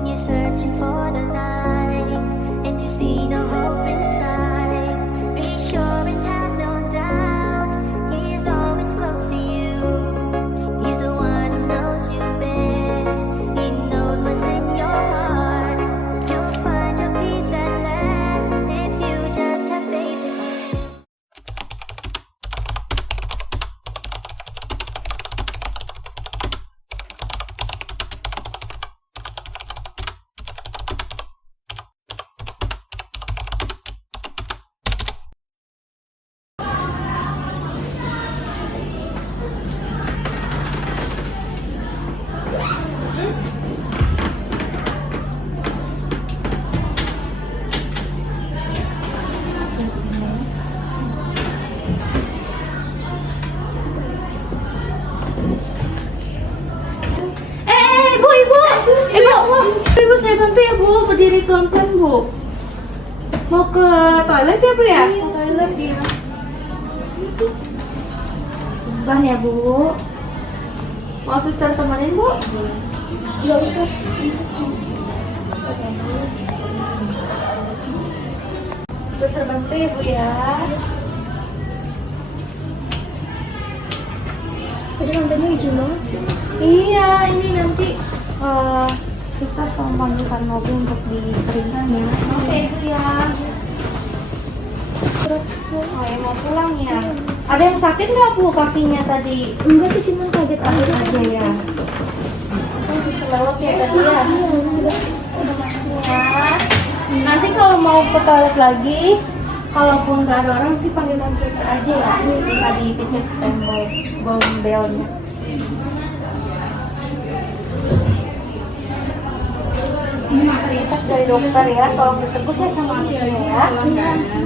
when you're searching for the light and you see no hope inside. Be sure and have no doubt, He is always close to you. He's the one who knows you best. He knows what's in your heart. You'll find your peace at last if you just have faith in Him. Ibu, saya bantu ya Bu, berdiri pelan-pelan Bu. Mau ke toilet ya Bu ya? Iya, toilet ya. Pelan ya Bu. Mau suster temenin Bu? Nggak usah. Suster bantu ya Bu ya. Tadi lantainya hijau banget sih. Iya, ini nanti suster tolong panggilkan mobil untuk dikeringkan ya. Oke Ibu ya. Oh ya, mau pulang ya? Ada yang sakit nggak Bu kakinya tadi? Enggak sih, cuma kaget aja. Aja ya. Bisa lewat ya tadi ya. Udah masuk Ya. Nanti kalau mau ke toilet lagi, kalaupun nggak ada orang, nanti panggilan suster aja ya. Tadi pijat tombol belnya. Ini perintah dari dokter ya, tolong ditebus ya sama anaknya ya.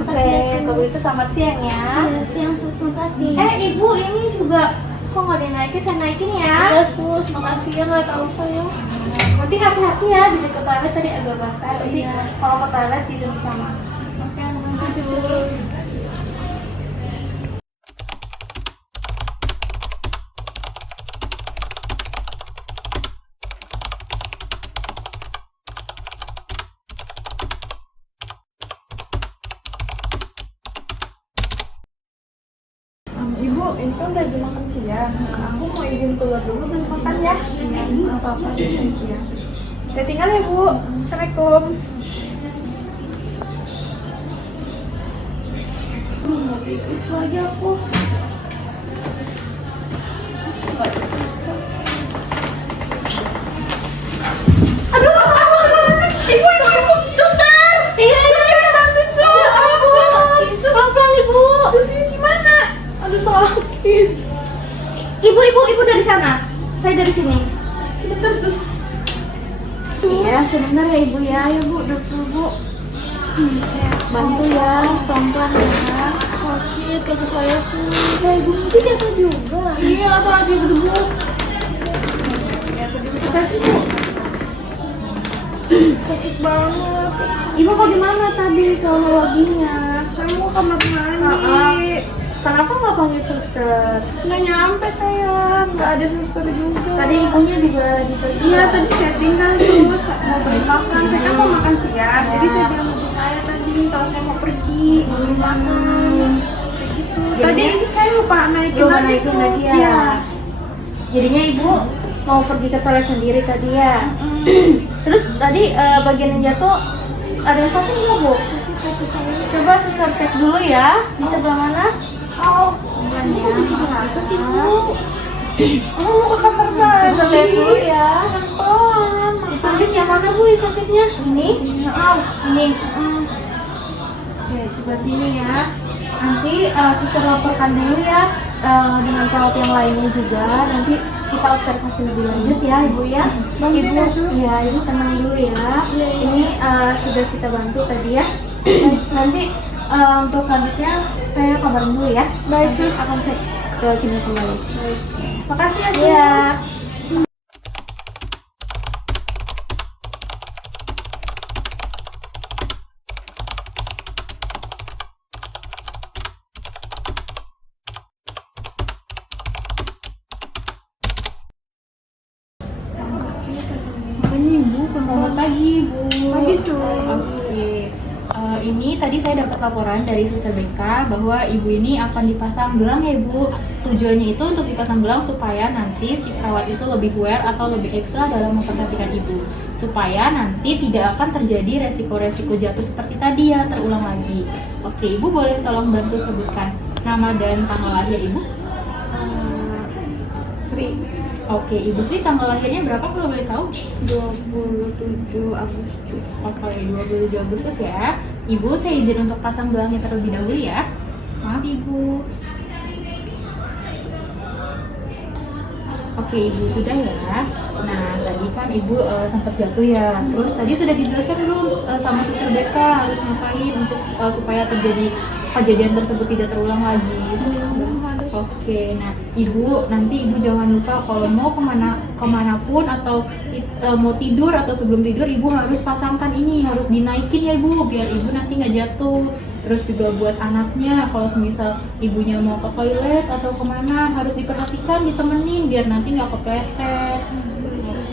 Oke, kalau itu selamat siang ya. Siang sus, makasih. Ibu ini juga kok nggak dinaikin, saya naikin ya. Ya sus, makasih ya, nggak tahu saya. Nanti hati-hati ya, di dekat toilet tadi agak basah. Tapi Iya. kalau ke toilet tidur sama. Oke, makasih sus. Ibu, ini kan udah jam makan siang. Aku mau izin keluar dulu belum makan ya. Nggak apa-apa. Ya. Saya tinggal ya Bu. Assalamualaikum. Mau pipis lagi aku. Ibu, suster. Iya, Suster, bantuin sus. Sus. pelan-pelan Ibu. Sus, ini gimana? Aduh, sakit. Ibu dari sana. Saya dari sini. Sebentar, sus. Iya, sebentar ya Ibu ya. Ayo Bu, duduk dulu Bu. Saya bantu ya, pelan-pelan ya. Sakit kaki saya, sus. Ya ibu mungkin jatuh juga. Iya, tadi berdebu. Sakit banget. Ibu bagaimana tadi kronologinya? Saya mau kamar mandi. Kenapa nggak panggil suster? Nggak nyampe saya, nggak ada suster juga. Tadi ibunya juga diperiksa. Iya, tadi saya tinggal terus mau beli makan. Saya kan mau makan siang, jadi saya bilang ibu saya tadi kalau saya mau pergi mau beli makan. Kayak gitu. Tadi itu saya lupa naikin lagi sus. ya. Iya. Jadinya ibu mau pergi ke toilet sendiri tadi ya. Terus tadi bagian yang jatuh ada yang sakit nggak Bu? Kaki saya. Coba suster cek dulu ya. Di sebelah mana? Oh, ibu kok bisa jatuh sih bu? Oh, mau ke kamar mandi. Suster lihat dulu ya. Pelan. Tapi yang mana Bu yang sakitnya? Ini? Ini. Oke, sebelah sini ya. Nanti suster laporkan dulu ya dengan perawat yang lainnya juga. Nanti kita observasi lebih lanjut ya Ibu ya. Bantuin Ibu, ya, Sus. ya Ibu tenang dulu ya. Ini sudah kita bantu tadi ya. Nanti untuk selanjutnya saya kabarin dulu ya. Baik, Nanti Sus. akan saya ke sini kembali. Makasih ya, Sus. Iya. Makanya ibu, Selamat pagi ini tadi saya dapat laporan dari Suster BK bahwa ibu ini akan dipasang gelang ya ibu. Tujuannya itu untuk dipasang gelang supaya nanti si perawat itu lebih aware atau lebih ekstra dalam memperhatikan ibu, supaya nanti tidak akan terjadi resiko-resiko jatuh seperti tadi ya terulang lagi. Oke, ibu boleh tolong bantu sebutkan nama dan tanggal lahir ibu? Sri, Oke, ibu Sri tanggal lahirnya berapa kalau boleh tahu? 27 Agustus. Oke, 27 Agustus ya. Ibu, saya izin untuk pasang gelangnya terlebih dahulu ya. Maaf ibu. Oke, ibu sudah ya. Nah, tadi kan ibu sempat jatuh ya. Terus tadi sudah dijelaskan belum sama Suster BK harus ngapain untuk supaya terjadi kejadian tersebut tidak terulang lagi. Oke, nah ibu nanti ibu jangan lupa kalau mau kemanapun atau mau tidur atau sebelum tidur ibu harus pasangkan ini, harus dinaikin ya ibu biar ibu nanti nggak jatuh. Terus juga buat anaknya kalau semisal ibunya mau ke toilet atau kemana harus diperhatikan, ditemenin biar nanti nggak kepleset.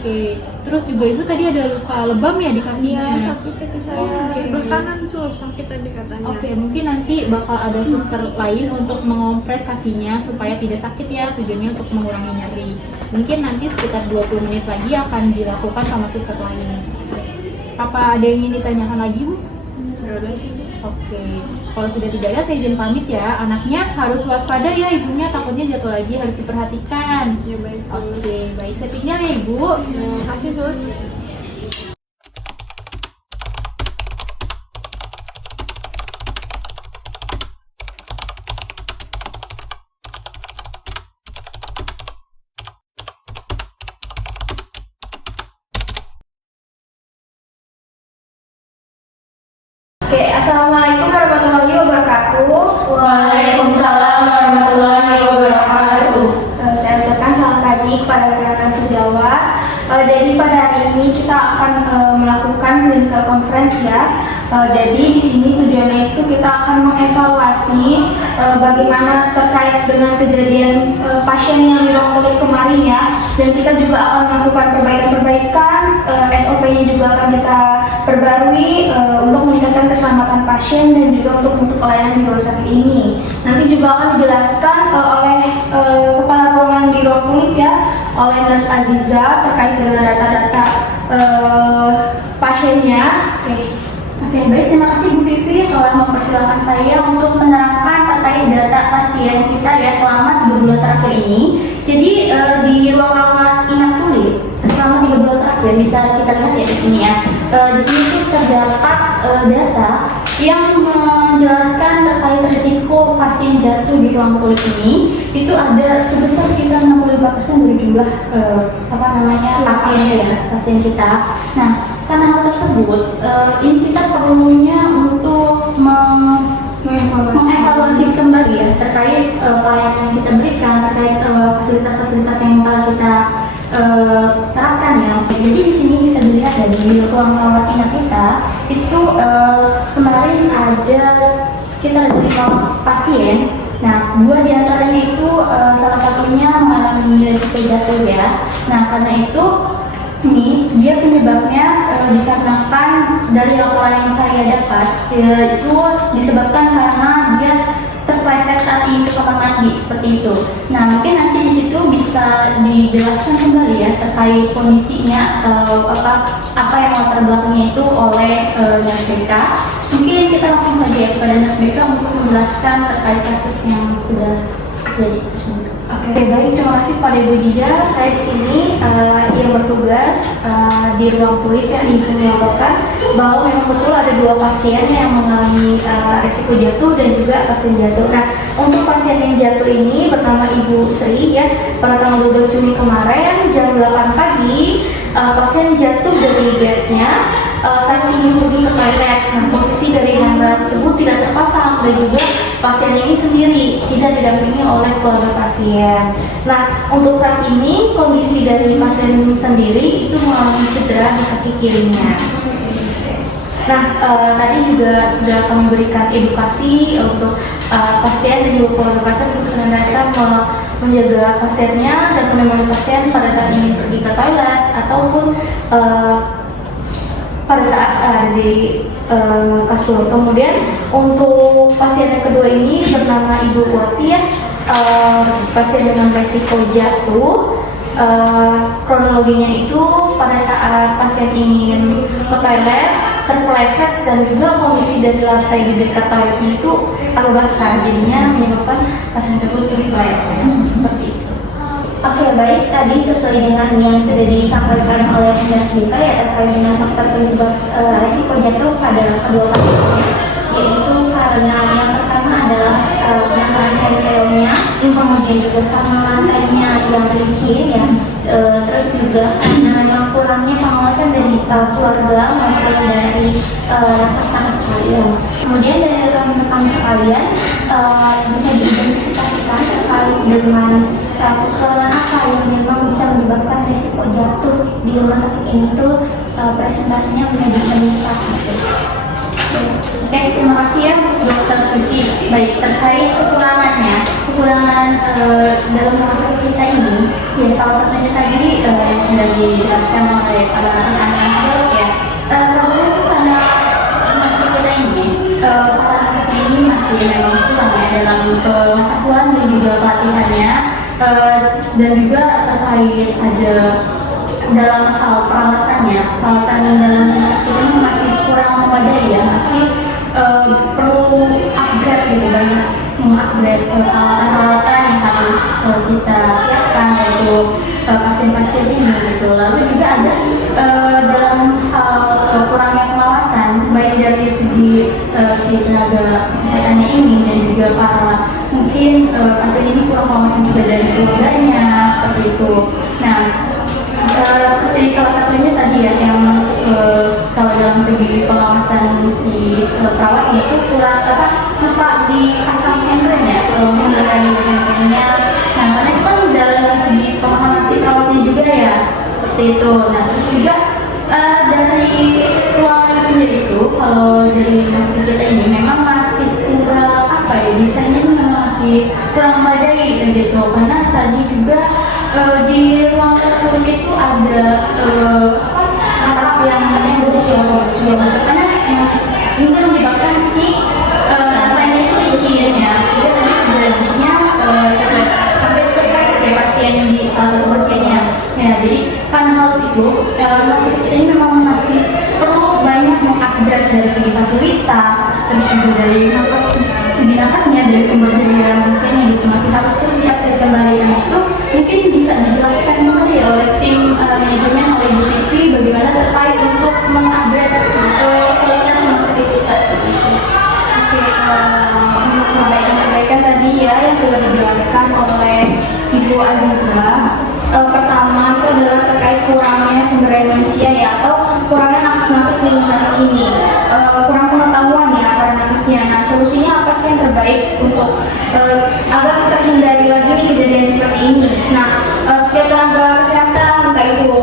Oke, terus juga ibu tadi ada luka lebam ya di kakinya? Iya, sakit kaki saya. Oke. Sebelah kanan sus, sakit tadi katanya. Oke, mungkin nanti bakal ada suster lain untuk mengompres kakinya supaya tidak sakit ya, tujuannya untuk mengurangi nyeri. Mungkin nanti sekitar 20 menit lagi akan dilakukan sama suster lain. Apa ada yang ingin ditanyakan lagi Bu? Nggak ada sih sus. Oke, kalau sudah tidak ada saya izin pamit ya. Anaknya harus waspada ya, ibunya takutnya jatuh lagi, harus diperhatikan. Ya baik sus. Oke, baik, saya tinggal ya ibu. Terima kasih sus. Oke, assalamualaikum warahmatullahi wabarakatuh. Waalaikumsalam warahmatullahi wabarakatuh. Saya ucapkan selamat pagi kepada rekan-rekan sejawat. Jadi pada hari ini kita akan melakukan clinical conference ya. Jadi di sini tujuannya itu kita akan mengevaluasi bagaimana terkait dengan kejadian pasien yang di ruang kulit kemarin ya. Dan kita juga akan melakukan perbaikan-perbaikan, SOP-nya juga akan kita perbarui untuk meningkatkan keselamatan pasien dan juga untuk pelayanan di rumah sakit ini. Nanti juga akan dijelaskan oleh kepala ruangan di ruang kulit ya, oleh Nurse Aziza terkait dengan data-data pasiennya. Oke, baik. Terima kasih Bu Vivi telah mempersilahkan saya untuk menerangkan terkait data pasien kita ya selama 3 bulan terakhir ini. Jadi di ruang rawat inap kulit selama 3 bulan terakhir bisa kita lihat ya di sini ya. Di sini tuh terdapat data yang menjelaskan terkait risiko pasien jatuh di ruang kulit ini. Itu ada sebesar sekitar 65% dari jumlah pasien kita. Nah, karena hal tersebut, ini kita perlunya untuk mengevaluasi kembali ya terkait pelayanan yang kita berikan, terkait fasilitas-fasilitas yang telah kita terapkan ya. Jadi di sini bisa dilihat dari ruang rawat inap kita itu kemarin ada sekitar 5 pasien. Nah, 2 diantaranya itu salah satunya mengalami risiko jatuh ya. Nah, karena itu ini dia penyebabnya dikarenakan dari laporan yang saya dapat itu disebabkan karena dia terpleset saat ingin ke kamar mandi seperti itu. Nah, mungkin nanti di situ bisa dijelaskan kembali ya terkait kondisinya atau apa yang latar belakangnya itu oleh Nurse BK. Mungkin kita langsung saja ya kepada Nurse BK untuk menjelaskan terkait kasus yang sudah terjadi tersebut. Oke, baik, terima kasih kepada Ibu Dija. Saya di sini yang bertugas di ruang kulit yang ingin melaporkan bahwa memang betul ada 2 pasien yang mengalami resiko jatuh dan juga pasien jatuh. Nah, untuk pasien yang jatuh ini bernama Ibu Sri ya, pada tanggal 12 Juni kemarin jam 8 pagi pasien jatuh dari bednya saat ingin pergi ke toilet. Nah, posisi dari handle tersebut tidak terpasang dan juga pasien ini sendiri tidak didampingi oleh keluarga pasien. Nah, untuk saat ini kondisi dari pasien sendiri itu mengalami cedera di kaki kirinya. Nah, tadi juga sudah kami berikan edukasi untuk pasien dan juga keluarga pasien untuk senantiasa menjaga pasiennya dan menemani pasien pada saat ingin pergi ke toilet ataupun pada saat ada di kasur. Kemudian untuk pasien yang kedua ini bernama Ibu Wati ya, pasien dengan resiko jatuh. Kronologinya itu pada saat pasien ingin ke toilet terpeleset dan juga kondisi dari lantai di dekat toiletnya itu terlalu basah, jadinya menyebabkan pasien tersebut terpeleset seperti itu. Oke, baik. Tadi sesuai dengan yang sudah disampaikan oleh Nurse Dika ya terkait dengan faktor penyebab resiko jatuh pada kedua pasiennya, yaitu karena yang pertama adalah masalah tempelnya, kemudian juga sama lantainya yang licin ya, terus juga karena memang kurangnya pengawasan dari keluarga maupun dari nakes-nakes sekalian. Kemudian dari rekan-rekan sekalian bisa diidentifikasikan terkait dengan persoalan apa yang memang bisa menyebabkan risiko jatuh di rumah sakit ini tuh presentasinya menjadi meningkat. Oke, terima kasih ya Dokter Suci. Baik, terkait kekurangan dalam rumah sakit kita ini, ya salah satunya tadi yang sudah dijelaskan oleh para rekan-rekan psikolog ya. Salah satunya itu karena rumah sakit kita ini, para nakes ini masih memang kurang ya dalam pengetahuan dan juga pelatihannya, dan juga terkait ada dalam hal peralatan dalam rumah sakit ini masih kurang memadai ya, masih perlu upgrade gitu, banyak mengupgrade peralatan yang harus kita siapkan untuk pasien-pasien ini gitu. Lalu juga ada dalam hal kurangnya pengawasan baik dari segi si tenaga kesehatannya ini dan juga para mungkin pasien ini kurang pengawasan juga dari keluarganya seperti itu. Nah, seperti salah satunya tadi ya yang kalau dalam segi pengawasan si perawat itu kurang lupa dipasang handphone ya, kalau misalnya handphonenya. Nah, karena itu kan dalam segi pemahaman si perawatnya juga ya seperti itu. Nah, terus juga dari ruangan sendiri itu kalau dari masjid kita ini memang masih kurang desainnya memang masih kurang memadai gitu, karena tadi juga di ruang tersebut itu ada atap yang karena sehingga menyebabkan si lantainya itu licin ya, sehingga tadi terjadinya hampir terpleset ya pasien di salah satu pasiennya ya. Jadi karena hal itu masih kita ini memang masih perlu banyak mengupgrade dari segi fasilitas, terus juga dari segi nakesnya, dari sumber daya pasiennya gitu, masih harus terus diupdate kembali. Dan itu mungkin bisa dijelaskan kembali ya oleh tim manajemen, oleh Bu Vivi, bagaimana terkait untuk mengupgrade kualitas rumah sakit kita. Oke, untuk perbaikan tadi ya yang sudah dijelaskan oleh Ibu Aziza. Pertama itu adalah terkait kurangnya sumber daya manusia ya, atau kurangnya nakes-nakes di rumah sakit ini, kurang pengetahuan ya para nakesnya. Nah, solusinya apa sih yang terbaik untuk agar terhindari lagi nih kejadian seperti ini? Nah, setiap tenaga kesehatan, entah itu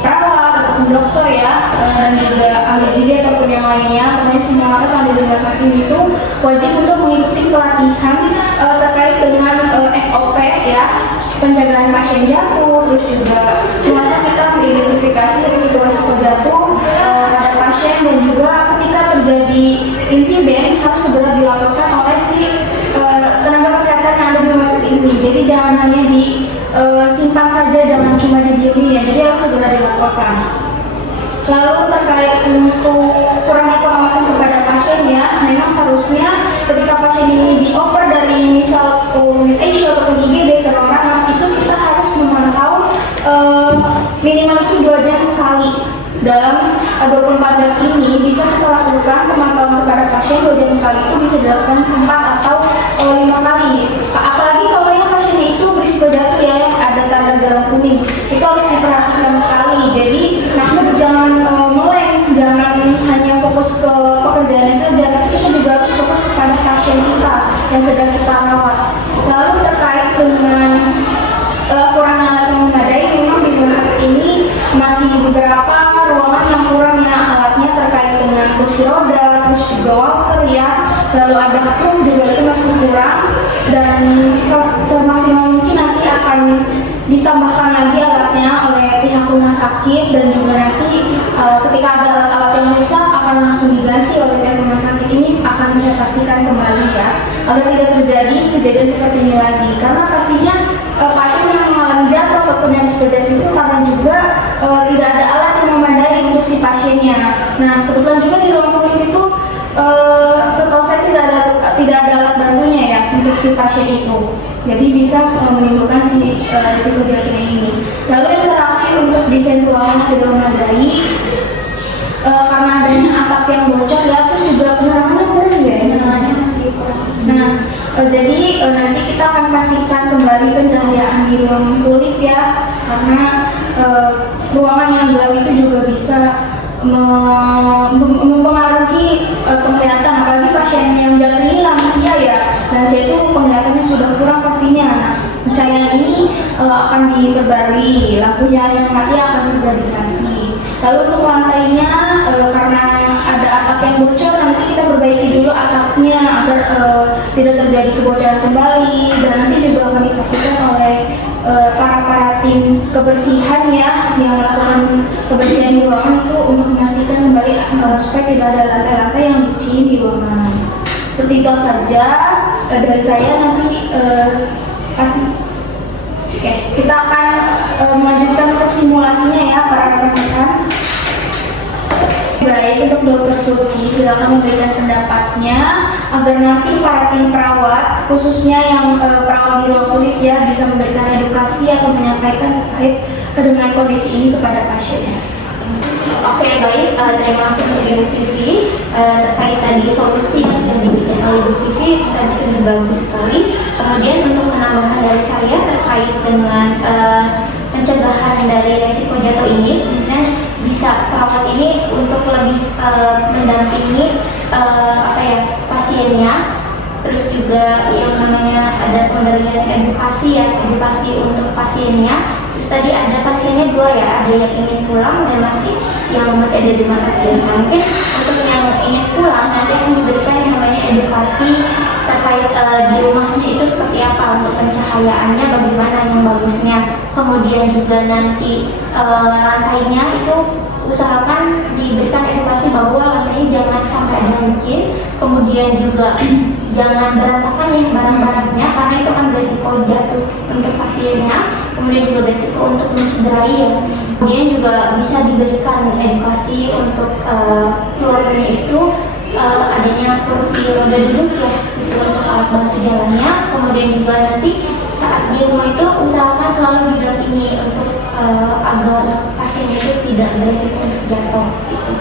perawat ataupun dokter ya, dan juga ahli gizi ataupun yang lainnya, pokoknya semua nakes yang ada di rumah sakit itu wajib untuk mengikuti pelatihan terkait dengan SOP ya, penjagaan pasien jatuh, terus juga rumah sakit kita mengidentifikasi risiko-risiko jatuh pada pasien, dan juga ketika terjadi insiden harus segera dilaporkan oleh si tenaga kesehatan yang ada di rumah sakit ini. Jadi jangan hanya disimpan saja, jangan cuma didiemin ya, jadi harus segera dilaporkan. Lalu terkait untuk kurangnya pengawasan kepada pasien ya, memang seharusnya ketika pasien ini dioper dari misal unit ICU ataupun IGD ke ruang rawat, itu kita harus memantau minimal itu 2 jam sekali. Dalam 24 jam ini bisa kita lakukan pemantauan kepada pasien 2 jam sekali, itu bisa dilakukan 4 atau 5 kali. Apalagi kalau yang pasiennya itu berisiko jatuh ya, yang ada tanda garam kuning, itu harus diperhatikan sekali. Jadi nakes jangan meleng, jangan hanya fokus ke pekerjaannya saja, tapi kita juga harus fokus kepada pasien kita yang sedang kita rawat. Lalu terkait dengan kurangnya alat yang memadai, memang di rumah sakit ini masih beberapa ruangan yang kurang ya alatnya, terkait dengan kursi roda, terus juga walker ya, lalu ada kru juga itu masih kurang, dan semaksimal mungkin nanti akan ditambahkan lagi alatnya oleh pihak rumah sakit, dan juga nanti ketika ada alat-alat yang rusak akan akan langsung diganti oleh pihak rumah sakit ini akan saya pastikan kembali ya, agar tidak terjadi kejadian seperti ini lagi. Karena pastinya pasien yang mengalami jatuh ataupun yang disebut itu karena juga tidak ada alat yang memadai untuk si pasiennya. Nah, kebetulan juga di ruang kulit itu setahu saya tidak ada alat bantunya ya untuk si pasien itu, jadi bisa menimbulkan si risiko jatuhnya ini. Lalu yang terakhir, untuk desain ruangan yang tidak memadai karena adanya atap yang bocor ya, terus juga penerangannya kurang ya, penerangannya masih kurang. Nah, jadi nanti kita akan pastikan kembali pencahayaan di ruang tulip ya, karena ruangan yang gelap itu juga bisa mempengaruhi penglihatan, apalagi pasien yang jatuh ini lansia ya, lansia itu penglihatannya sudah kurang pastinya. Nah, pencahayaan ini akan diperbarui, lampunya yang mati akan segera diganti. Lalu untuk lantainya, karena ada atap yang bocor, nanti kita perbaiki dulu atapnya agar tidak terjadi kebocoran kembali, dan nanti juga akan dipastikan oleh para tim kebersihan ya, yang melakukan kebersihan di ruangan itu untuk memastikan kembali supaya tidak ada lantai-lantai yang licin di ruangan. Seperti itu saja dari saya. Nanti pasti oke, kita akan melanjutkan untuk simulasinya ya para rekan-rekan. Baik, untuk Dokter Suci silakan memberikan pendapatnya agar nanti para tim perawat, khususnya yang perawat di ruang kulit ya, bisa memberikan edukasi atau menyampaikan terkait dengan kondisi ini kepada pasiennya. Oke, baik. Terima kasih untuk Ibu Vivi terkait tadi solusi yang sudah diberikan oleh Ibu Vivi, tadi sudah bagus sekali. Kemudian untuk penambahan dari saya terkait dengan pencegahan dari resiko jatuh ini, dan bisa perawat ini untuk lebih mendampingi pasiennya, terus juga yang namanya ada pemberian edukasi ya, edukasi untuk pasiennya. Terus tadi ada pasiennya 2 ya, ada yang ingin pulang dan yang masih ada di rumah sakit. Nah, mungkin untuk yang ingin pulang nanti akan diberikan yang namanya edukasi terkait di rumahnya itu seperti apa, untuk pencahayaannya bagaimana yang bagusnya, kemudian juga nanti lantainya itu usahakan diberikan edukasi bahwa lantainya jangan sampai ada licin, kemudian juga jangan berantakan ya barang-barangnya, karena itu akan berisiko jatuh untuk pasiennya, kemudian juga berisiko untuk mencederai ya. Kemudian juga bisa diberikan edukasi untuk keluarganya itu adanya kursi roda duduk ya, itu untuk alat bantu jalannya. Kemudian juga nanti saat di rumah itu usahakan selalu didampingi untuk agar pasien itu tidak berisiko untuk jatuh gitu.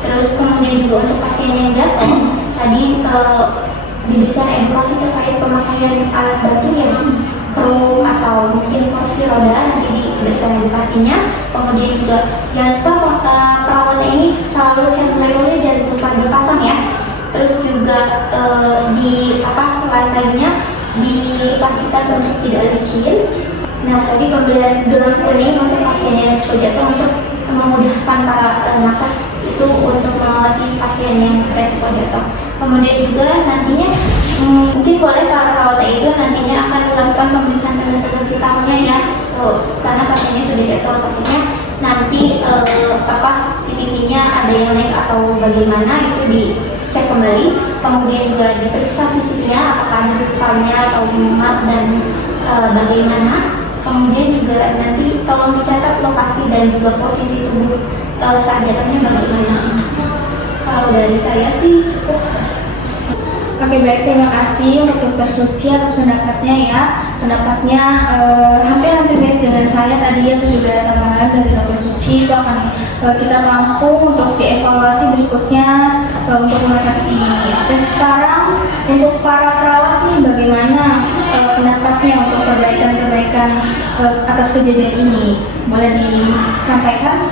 Terus kemudian juga untuk pasien yang jatuh tadi diberikan edukasi terkait pemakaian alat bantu yang kru atau mungkin kursi roda, nanti diberikan edukasinya. Kemudian juga jangan lupa perawatnya ini selalu handle-nya jangan lupa dipasang ya. Terus juga di lantainya dipastikan untuk tidak licin. Nah, tadi pemberian gelang kuning untuk pasien yang risiko jatuh untuk memudahkan para nakes itu untuk mengawasi pasien yang risiko jatuh. Kemudian juga nantinya mungkin boleh para perawat itu nantinya akan melakukan pemeriksaan tenaga vitalnya ya, karena pasiennya sudah jatuh, takutnya nanti titiknya ada yang naik atau bagaimana, itu dicek kembali. Kemudian juga diperiksa fisiknya apakah ada luka atau memar dan bagaimana. Kemudian juga nanti tolong dicatat lokasi dan juga posisi tubuh saat jatuhnya bagaimana. Kalau dari saya sih cukup. Oke, baik, terima kasih untuk Dokter Suci atas pendapatnya ya. Pendapatnya hampir mirip dengan saya tadi ya, terus juga ada tambahan dari Dokter Suci. Itu akan kita tampung untuk dievaluasi berikutnya untuk rumah sakit ini. Dan sekarang untuk para perawat nih, bagaimana pendapatnya untuk perbaikan atas kejadian ini? Boleh disampaikan?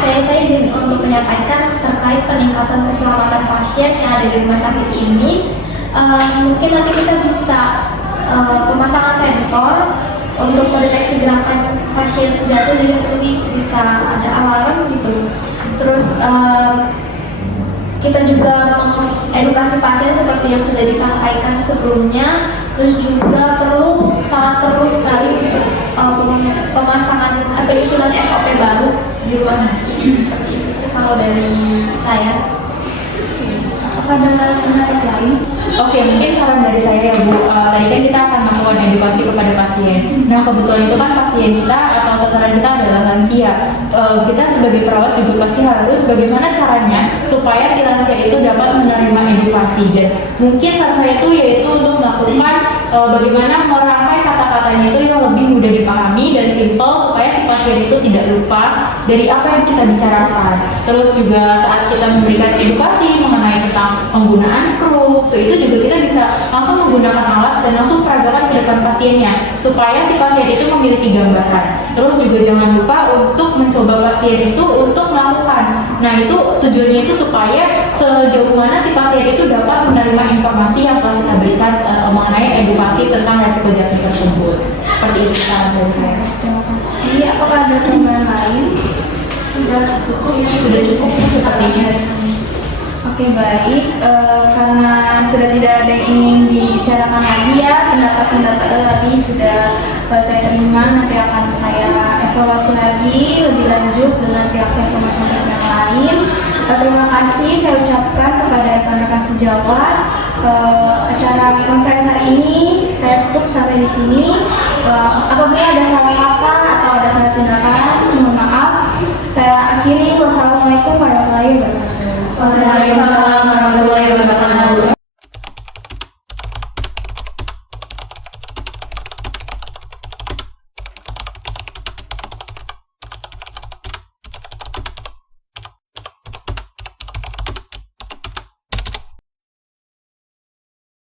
Saya izin untuk menyampaikan terkait peningkatan keselamatan pasien yang ada di rumah sakit ini. Mungkin nanti kita bisa pemasangan sensor untuk mendeteksi gerakan pasien jatuh, jadi nanti bisa ada alarm gitu. Terus kita juga mengedukasi pasien seperti yang sudah disampaikan sebelumnya. Terus juga sangat perlu sekali untuk pemasangan atau usulan SOP baru di rumah sakit ini. Seperti itu sih kalau dari saya. apakah ada pendapat lain? Oke, mungkin saran dari saya ya Bu, tadi kan kita akan melakukan edukasi kepada pasien. Nah kebetulan itu kan pasien kita atau sasaran kita adalah lansia. Kita sebagai perawat juga pasti harus bagaimana caranya supaya si lansia itu dapat menerima edukasi. Dan mungkin saran saya itu yaitu untuk melakukan bagaimana merangkai kata-katanya itu yang lebih mudah dipahami dan simpel supaya si pasien itu tidak lupa dari apa yang kita bicarakan. Terus juga saat kita memberikan edukasi mengenai tentang penggunaan kru, itu juga kita bisa langsung menggunakan alat dan langsung peragakan ke depan pasiennya supaya si pasien itu memiliki gambaran. Terus juga jangan lupa untuk mencoba pasien itu untuk melakukan. Nah itu tujuannya itu supaya sejauh mana si pasien itu dapat menerima informasi yang telah kita berikan mengenai edukasi tentang resiko jatuh tersebut. Seperti itu saran dari saya. Terima kasih. Apakah ada tambahan lain? Sudah cukup ya? Sudah cukup sepertinya. Oke baik, karena sudah tidak ada yang ingin dibicarakan lagi ya, pendapat-pendapat tadi sudah saya terima, nanti akan saya evaluasi lagi lebih lanjut dengan pihak-pihak rumah sakit yang lain. Terima kasih saya ucapkan kepada rekan-rekan sejawat. Acara konferensi hari ini saya tutup sampai di sini. Apabila ada salah kata atau ada salah tindakan, mohon maaf. Saya akhiri. Wassalamualaikum warahmatullahi wabarakatuh. Waalaikumsalam warahmatullahi wabarakatuh.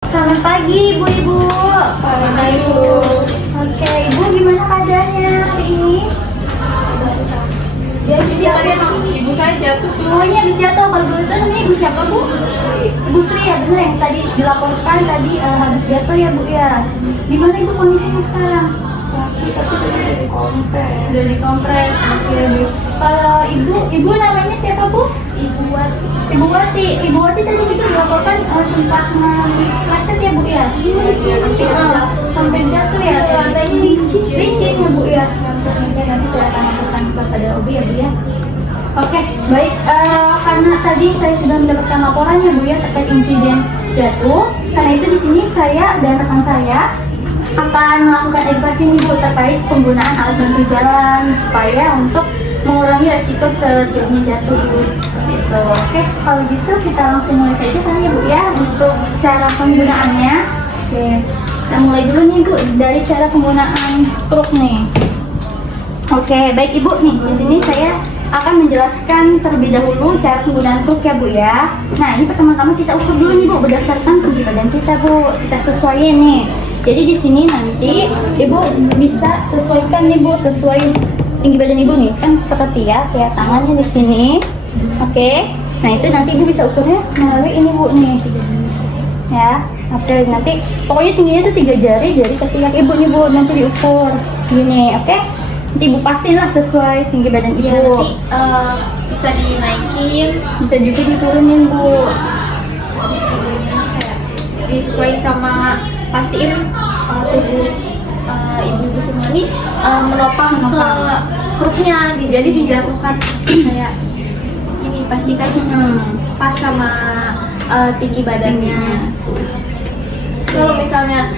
Selamat pagi ibu-ibu. Oke, ibu gimana keadaannya hari ini? Ya, Tadi emang ibu saya jatuh sih. Oh iya, habis jatuh. Kalau boleh tahu namanya ibu siapa bu? Ibu Sri ya, benar yang tadi dilaporkan tadi habis jatuh ya bu ya. Gimana ibu kondisinya sekarang? Sakit tapi tadi udah dikompres. Udah dikompres. Oke bu. Kalau ibu namanya siapa bu? Ibu Wati. Ibu Wati. Ibu Wati tadi juga dilaporkan sempat meleset ya bu ya. Sampai jatuh ya. Katanya licin ya bu ya. Nanti saya akan laporkan kepada Obi ya bu ya. Oke, baik. Karena tadi saya sudah mendapatkan laporannya bu ya terkait insiden jatuh. Karena itu di sini saya dan rekan saya akan melakukan edukasi nih bu terkait penggunaan alat bantu jalan supaya untuk mengurangi resiko terjadinya jatuh bu. Gitu. Oke, kalau gitu kita langsung mulai saja kan ya bu ya untuk cara penggunaannya. Oke, kita mulai dulu nih bu dari cara penggunaan kruk nih. Oke, baik ibu nih di sini saya akan menjelaskan terlebih dahulu cara penggunaan kruk ya bu ya. Nah ini pertama-tama kita ukur dulu nih bu berdasarkan tinggi badan kita bu. Kita sesuaiin nih. Jadi di sini nanti ibu bisa sesuaikan nih bu sesuai tinggi badan ibu nih kan seperti ya kayak tangannya di sini. Oke. Nah itu nanti ibu bisa ukurnya melalui ini bu nih. Ya. Oke nanti pokoknya tingginya itu 3 jari ketiak ibu nih bu nanti diukur gini. Oke. Nanti ibu pastilah sesuai tinggi badan ibu. Iya, nanti bisa dinaikin, Bisa juga diturunin bu. disesuaikan sama pastiin tubuh ibu-ibu semua nih menopang ke kruknya, jadi dijatuhkan kayak ini, pastikan pas sama tinggi badannya. Kalau misalnya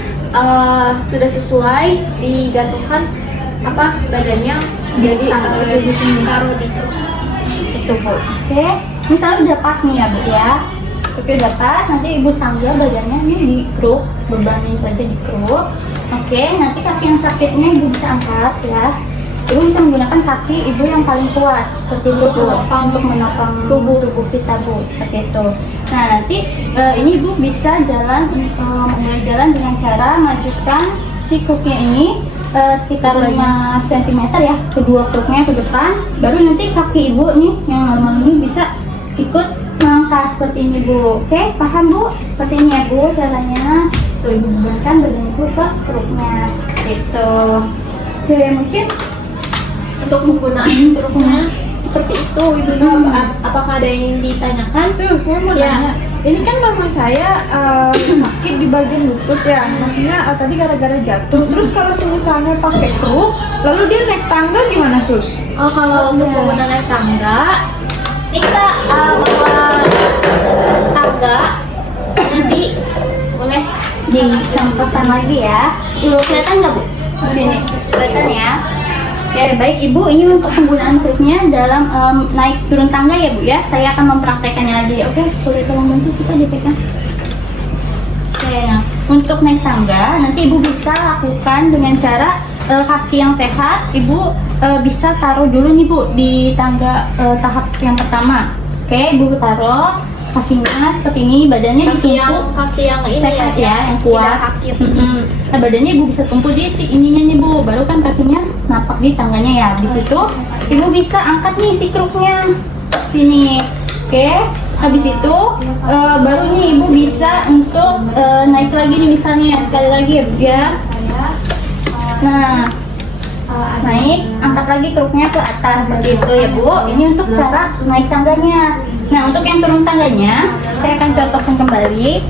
sudah sesuai dijatuhkan badannya jadi taruh di kruk. Itu bu. Oke. Misalnya udah pas nih ya bu ya. Oke udah pas, nanti ibu sanggah badannya nih di kruk, bebanin saja di kruk. Oke, nanti kaki yang sakitnya ibu bisa angkat ya. Ibu bisa menggunakan kaki ibu yang paling kuat seperti itu bu, untuk menopang tubuh kita bu, seperti itu. Nah nanti ini ibu bisa mulai jalan dengan cara majukan si kruknya ini sekitar 5 cm ya, kedua kruknya ke depan, baru nanti kaki ibu nih yang normal ini bisa ikut mengangkat seperti ini bu. Oke, paham bu? Seperti ini ya bu caranya. Tuh ibu bebankan badan ibu ke kruknya seperti itu. Oke, mungkin Untuk penggunaan kruknya seperti itu ibu. Apakah ada yang ditanyakan? Saya mau nanya. Ini kan mama saya sakit di bagian lutut ya. Maksudnya tadi gara-gara jatuh. Terus kalau misalnya pakai kruk, lalu dia naik tangga gimana sus? Oh, kalau untuk penggunaan naik tangga, ini kita bawa tangga tangga. Nanti boleh disampaikan lagi ya. Kelihatan nggak Bu? Sini, kelihatan ya. Oke, baik Ibu, ini untuk penggunaan kruknya dalam naik turun tangga ya Bu ya. Saya akan mempraktekannya lagi. Oke, boleh tolong bantu kita dipegang. Oke, nah untuk naik tangga nanti Ibu bisa lakukan dengan cara kaki yang sehat. Ibu bisa taruh dulu nih Bu di tangga tahap yang pertama. Oke, Ibu taruh kakinya seperti ini, badannya ditumpuk. Kaki yang ini Sehat ya, yang kuat. tidak sakit. Nah badannya Ibu bisa tumpu di si ininya nih Bu, baru kan kakinya napak di tangganya ya. Habis itu Ibu bisa angkat nih si kruknya sini. Oke, habis itu baru nih Ibu bisa untuk naik lagi nih misalnya sekali lagi ya Bu ya. Nah naik, angkat lagi kruknya ke atas seperti itu ya Bu. Ini untuk cara naik tangganya. Nah untuk yang turun tangganya saya akan contohkan kembali.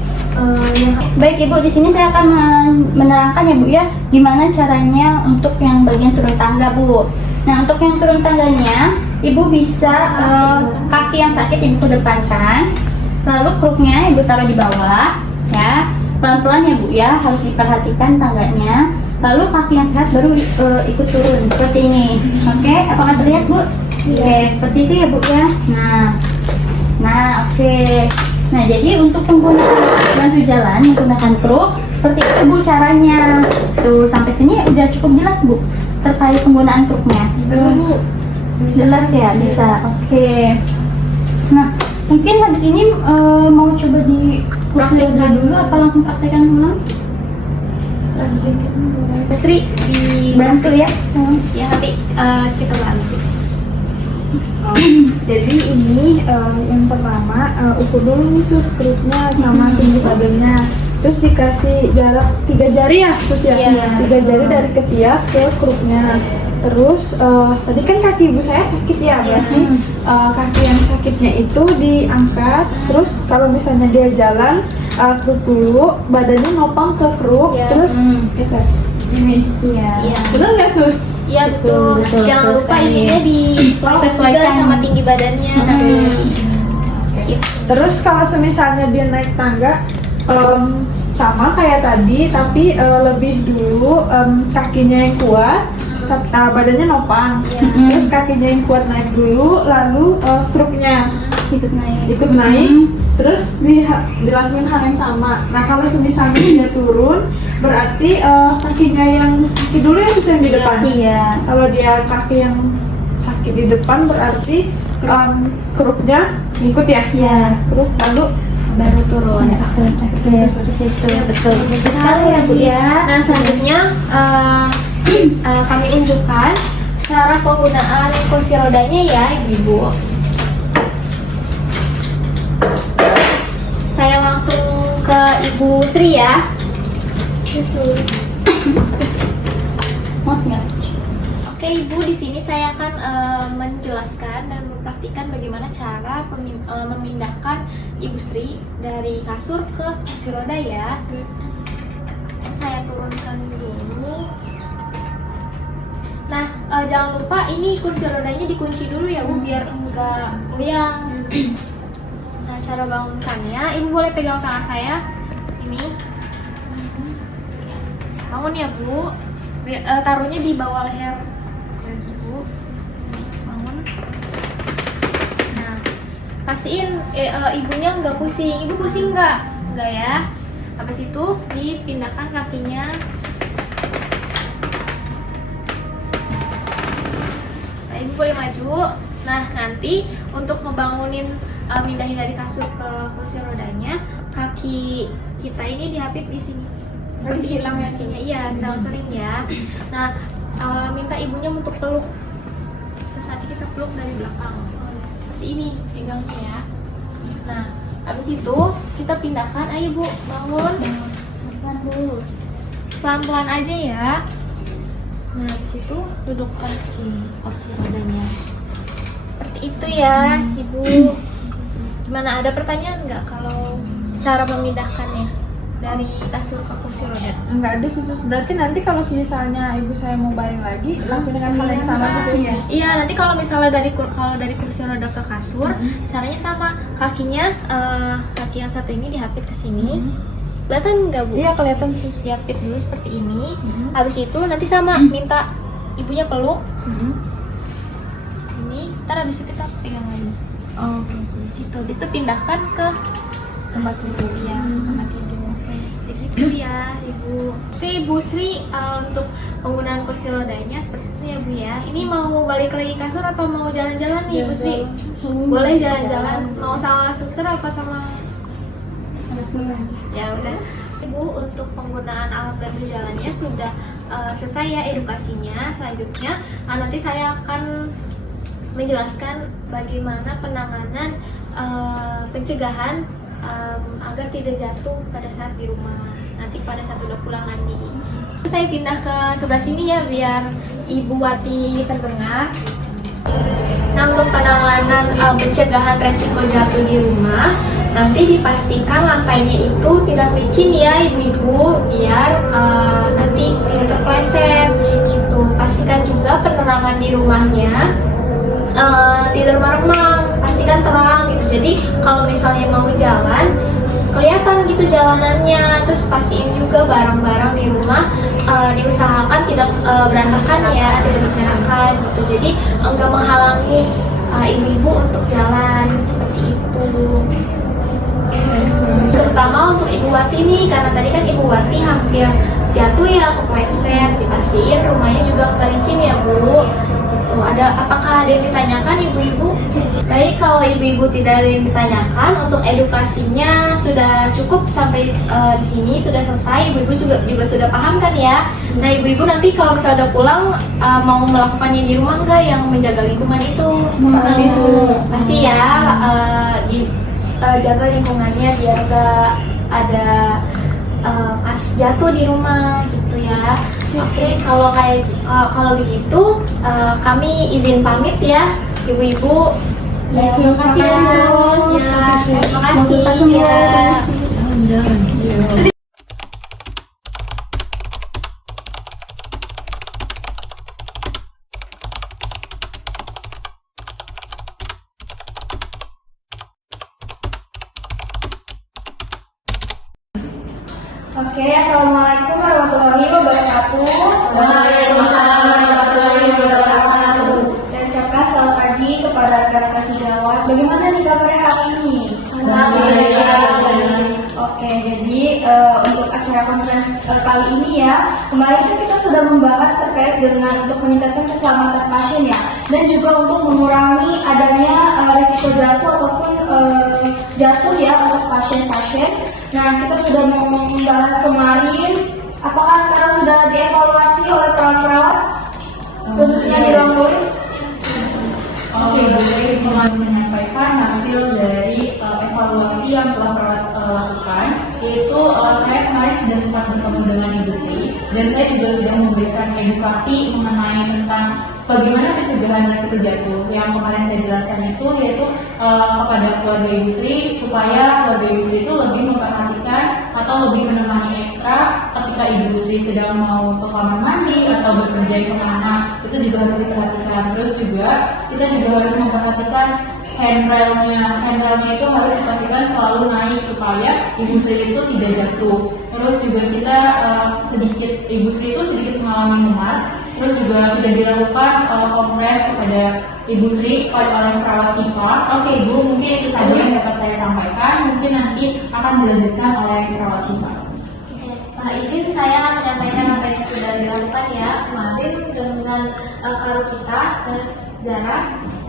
Baik Ibu, di sini saya akan menerangkan ya Bu ya, gimana caranya untuk yang bagian turun tangga Bu. Nah untuk yang turun tangganya, Ibu bisa kaki yang sakit Ibu kedepankan, lalu kruknya Ibu taruh di bawah, ya. Pelan-pelan ya Bu ya, harus diperhatikan tangganya. Lalu kaki yang sehat baru ikut turun seperti ini. Oke, apakah terlihat Bu? Oke, seperti itu ya Bu ya. Nah oke. Nah jadi untuk penggunaan bantu jalan menggunakan kruk seperti itu Bu caranya. Tuh sampai sini udah cukup jelas Bu terkait penggunaan kruknya. Jelas ya, bisa. Oke. Nah mungkin habis ini mau coba di kursi roda dulu apa langsung praktekkan ulang? Sri Bantu ya. ya nanti kita bantu. Jadi ini yang pertama ukur dulu nih sus kruknya sama tinggi badannya. Terus dikasih jarak 3 jari ya sus ya. Iya. 3 jari dari ketiak ke kruknya. Terus tadi kan kaki ibu saya sakit ya, berarti kaki yang sakitnya itu diangkat. Terus kalau misalnya dia jalan kruk dulu, badannya nopang ke kruk, Iya. terus geser. Ini. Iya. Iya. Benar nggak sus? Iya betul. Betul, Jangan betul lupa sekali. ininya disesuaikan juga Sesuaikan. sama tinggi badannya nanti. Gitu. Terus kalau semisalnya dia naik tangga sama kayak tadi, tapi lebih dulu kakinya yang kuat, badannya nopang. Terus kakinya yang kuat naik dulu, lalu kruknya ikut naik. Terus dilakukan hal yang sama. Nah kalau misalnya dia turun, berarti kakinya yang sakit dulu yang susah di depan. Iya. Kalau dia kaki yang sakit di depan, berarti kruknya ngikut ya. Iya. Kruk lalu Baru turun. Oke, betul. Betul sekali ya Bu ya. Nah selanjutnya kami unjukkan cara penggunaan kursi rodanya ya Ibu. Saya langsung ke Ibu Sri ya. Maaf nggak? Oke Ibu, di sini saya akan menjelaskan dan mempraktikkan bagaimana cara memindahkan Ibu Sri dari kasur ke kursi roda ya. Saya turunkan dulu. Nah, jangan lupa ini kursi rodanya dikunci dulu ya Bu, biar enggak goyang. Nah, cara bangunkannya, Ibu boleh pegang tangan saya. Ini. Bangun ya Bu. Taruhnya di bawah leher Ibu. Bangun. Nah, pastiin ibunya nggak pusing. Ibu pusing nggak? Nggak ya. Habis itu dipindahkan kakinya. Nah, Ibu boleh maju. Nah, nanti untuk ngebangunin mindahin dari kasur ke kursi rodanya, kaki kita ini dihapit di sini. Seperti ini kakinya. Iya, selang-seling ya. Nah, minta ibunya untuk peluk. Terus nanti kita peluk dari belakang. Seperti ini pegangnya ya. Nah, habis itu kita pindahkan. Ayo Bu, bangun. Pelan dulu. Pelan-pelan aja ya. Nah, habis itu dudukkan kursi rodanya. Seperti itu ya, Ibu. Gimana, ada pertanyaan nggak kalau cara memindahkannya? dari kasur ke kursi roda. Enggak ada sih sus. Berarti nanti kalau misalnya ibu saya mau baring lagi, lakuin dengan hal yang sama gitu ya sus. Iya, nanti kalau misalnya dari kursi roda ke kasur, caranya sama. Kakinya kaki yang satu ini dihapit ke sini. Kelihatan nggak, Bu? Iya kelihatan sus. Dihapit dulu seperti ini. Habis itu nanti sama minta ibunya peluk. Ini, ntar habis itu kita pegang lagi. Oke sus. Gitu. Habis itu pindahkan ke Tempat tidur. ya, tempat tidur. Begitu ya, Ibu. Oke, Ibu Sri, untuk penggunaan kursi rodanya seperti itu ya, Bu ya. Ini mau balik lagi kasur atau mau jalan-jalan nih, Ibu Sri? Boleh jalan-jalan. Mau sama suster apa sama? Ya udah. Ibu, untuk penggunaan alat bantu jalannya sudah selesai ya edukasinya. Selanjutnya nanti saya akan menjelaskan bagaimana penanganan pencegahan agar tidak jatuh pada saat di rumah, nanti pada saat udah pulang nanti. Saya pindah ke sebelah sini ya biar Ibu Wati terdengar. Nah, untuk penanganan pencegahan resiko jatuh di rumah, nanti dipastikan lantainya itu tidak licin ya Ibu-Ibu, biar nanti tidak terpleset gitu. Pastikan juga penerangan di rumahnya tidak remang-remang, pastikan terang gitu. Jadi kalau misalnya mau jalan kelihatan gitu jalanannya. Terus pastiin juga barang-barang di rumah diusahakan tidak berantakan ya, tidak berserakan gitu. Jadi enggak menghalangi ibu-ibu untuk jalan seperti itu. Terutama untuk Ibu Wati nih, karena tadi kan Ibu Wati hampir jatuh ya, kepleset. Dipastiin rumahnya juga nggak licin ya Bu. Tuh, apakah ada yang ditanyakan Ibu-Ibu? Baik, kalau Ibu-Ibu tidak ada yang ditanyakan, untuk edukasinya sudah cukup sampai di sini, sudah selesai. Ibu-Ibu juga sudah paham kan ya? Nah, Ibu-Ibu nanti kalau misalnya udah pulang mau melakukannya di rumah nggak yang menjaga lingkungan itu? Pasti ya, jaga lingkungannya biar nggak ada kasus jatuh di rumah gitu ya. Oke, kalau begitu kami izin pamit ya Ibu-Ibu. Terima kasih ya Sus ya. Terima kasih ya. Oke, assalamualaikum warahmatullahi wabarakatuh. Waalaikumsalam warahmatullahi wabarakatuh. Saya ucapkan selamat pagi kepada rekan sejawat. Bagaimana nih kabarnya hari ini? Oke, jadi untuk acara konferensi kali ini ya, kemarin kan kita sudah membahas terkait dengan untuk meningkatkan keselamatan pasien ya, dan juga untuk mengurangi adanya risiko jatuh ataupun jatuh ya untuk pasien-pasien. Nah, kita sudah membahas kemarin, apakah sekarang sudah dievaluasi oleh perawat-perawat khususnya di ruang kulit? Oke, boleh menyampaikan hasil dari evaluasi yang telah perawat lakukan. Yaitu saya kemarin sudah sempat bertemu dengan Ibu Sri, dan saya juga sudah memberikan edukasi mengenai tentang bagaimana pencegahan risiko jatuh. Yang kemarin saya jelaskan itu yaitu kepada keluarga Ibu Sri, supaya keluarga Ibu Sri itu lebih memperhatikan atau lebih menemani ekstra ketika Ibu Sri sedang mau ke kamar mandi atau bepergian kemana, itu juga harus diperhatikan. Terus juga kita juga harus memperhatikan handrailnya itu harus dipastikan selalu naik supaya Ibu Sri itu tidak jatuh. Terus juga kita Ibu Sri itu sedikit mengalami memar. Terus juga sudah dilakukan kompres kepada Ibu Sri oleh perawat sifat. Oke Ibu, mungkin itu saja yang dapat saya sampaikan. Mungkin nanti akan dilanjutkan oleh perawat sifat. Izin saya menyampaikan apa yang sudah dilakukan ya kemarin dengan Karo kita Zara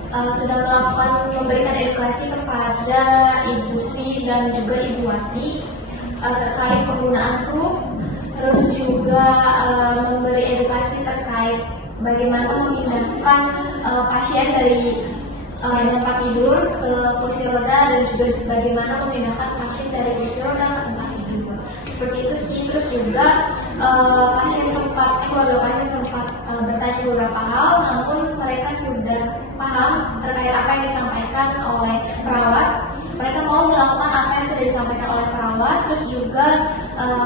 sudah melakukan memberikan edukasi kepada Ibu Sri dan juga Ibu Wati terkait penggunaan kruk, terus juga memberi edukasi terkait bagaimana memindahkan pasien dari tempat tidur ke kursi roda dan juga bagaimana memindahkan pasien dari kursi roda ke tempat tidur. Seperti itu sih. Terus juga keluarga pasien sempat bertanya beberapa hal, namun mereka sudah paham terkait apa yang disampaikan oleh perawat. Mereka mau melakukan apa yang sudah disampaikan oleh perawat. Terus juga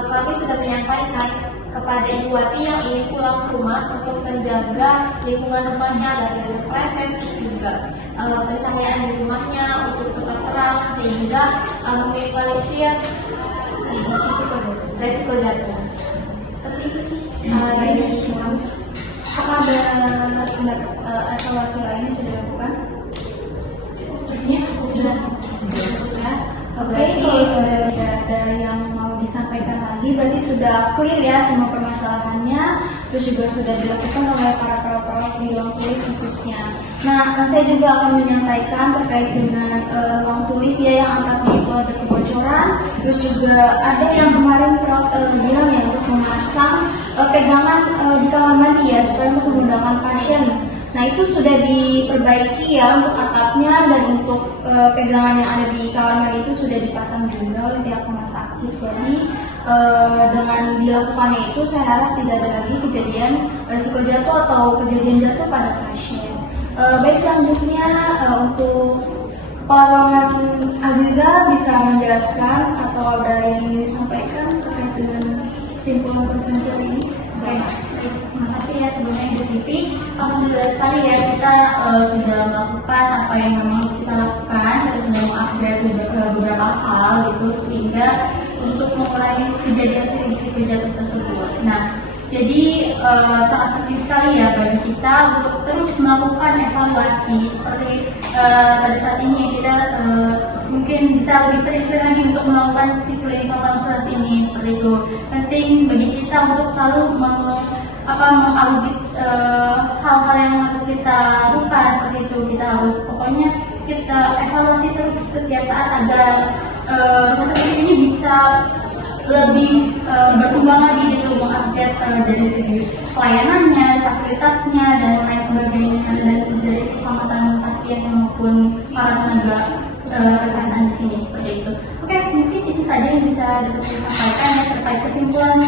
kami sudah menyampaikan kepada Ibu Wati yang ingin pulang ke rumah untuk menjaga lingkungan rumahnya dari kepleset, terus juga pencahayaan di rumahnya untuk tetap terang sehingga meminimalisir resiko jatuh. Seperti itu sih dari kampus. Apakah ada tindak evaluasi lainnya sudah dilakukan? Sepertinya sudah. Ya. Oke, kalau sudah tidak ada yang mau disampaikan lagi, berarti sudah clear ya semua permasalahannya, terus juga sudah dilakukan oleh para perawat di ruang tulip khususnya. Nah, saya juga akan menyampaikan terkait dengan ruang tulip ya yang angkatnya itu ada kebocoran, terus juga ada yang kemarin perawat bilang ya untuk memasang pegangan di kamar mandi ya supaya untuk memudahkan pasien. Nah itu sudah diperbaiki ya untuk atapnya dan untuk pegangan yang ada di kamar mandi itu sudah dipasang juga oleh pihak rumah sakit. Jadi dengan dilakukannya itu saya harap tidak ada lagi kejadian risiko jatuh atau kejadian jatuh pada pasien. Baik selanjutnya untuk Kepala Ruangan Aziza bisa menjelaskan atau ada yang ingin disampaikan terkait dengan kesimpulan konferensi hari ini? Terima kasih ya sebelumnya Ibu Tipi. Alhamdulillah sekali ya kita sudah melakukan apa yang memang harus kita lakukan, kita sudah mengupgrade beberapa hal gitu sehingga untuk mengurangi kejadian risiko jatuh tersebut. Nah, jadi sangat penting sekali ya bagi kita untuk terus melakukan evaluasi seperti pada saat ini kita mungkin bisa lebih sering-sering lagi untuk melakukan si clinical conference ini seperti itu. Penting bagi kita untuk selalu mengaudit hal-hal yang harus kita lakukan seperti itu. Kita harus pokoknya kita evaluasi terus setiap saat agar rumah sakit ini bisa lebih berkembang lagi gitu, mengupdate dari segi pelayanannya, fasilitasnya dan lain sebagainya dan dari keselamatan pasien maupun para tenaga kesehatan di sini seperti itu. Oke, mungkin itu saja yang bisa dapat saya sampaikan ya terkait kesimpulan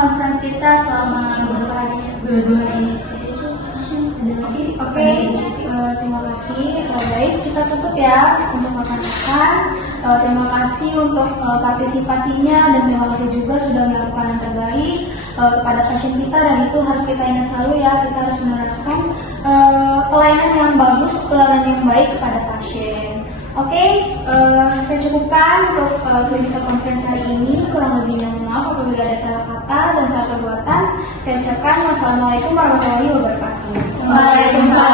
konferensi kita selama beberapa hari ini seperti itu. Oke, terima kasih. Baik, kita tutup ya untuk makan-makan. Terima kasih untuk partisipasinya dan terima kasih juga sudah melakukan yang terbaik kepada pasien kita dan itu harus kita ingat selalu ya, kita harus menerapkan pelayanan yang bagus, pelayanan yang baik kepada pasien. Oke, saya cukupkan untuk clinical conference hari ini. Kurang lebihnya maaf apabila ada salah kata dan salah perbuatan. Saya ucapkan wassalamualaikum warahmatullahi wabarakatuh. Waalaikumsalam.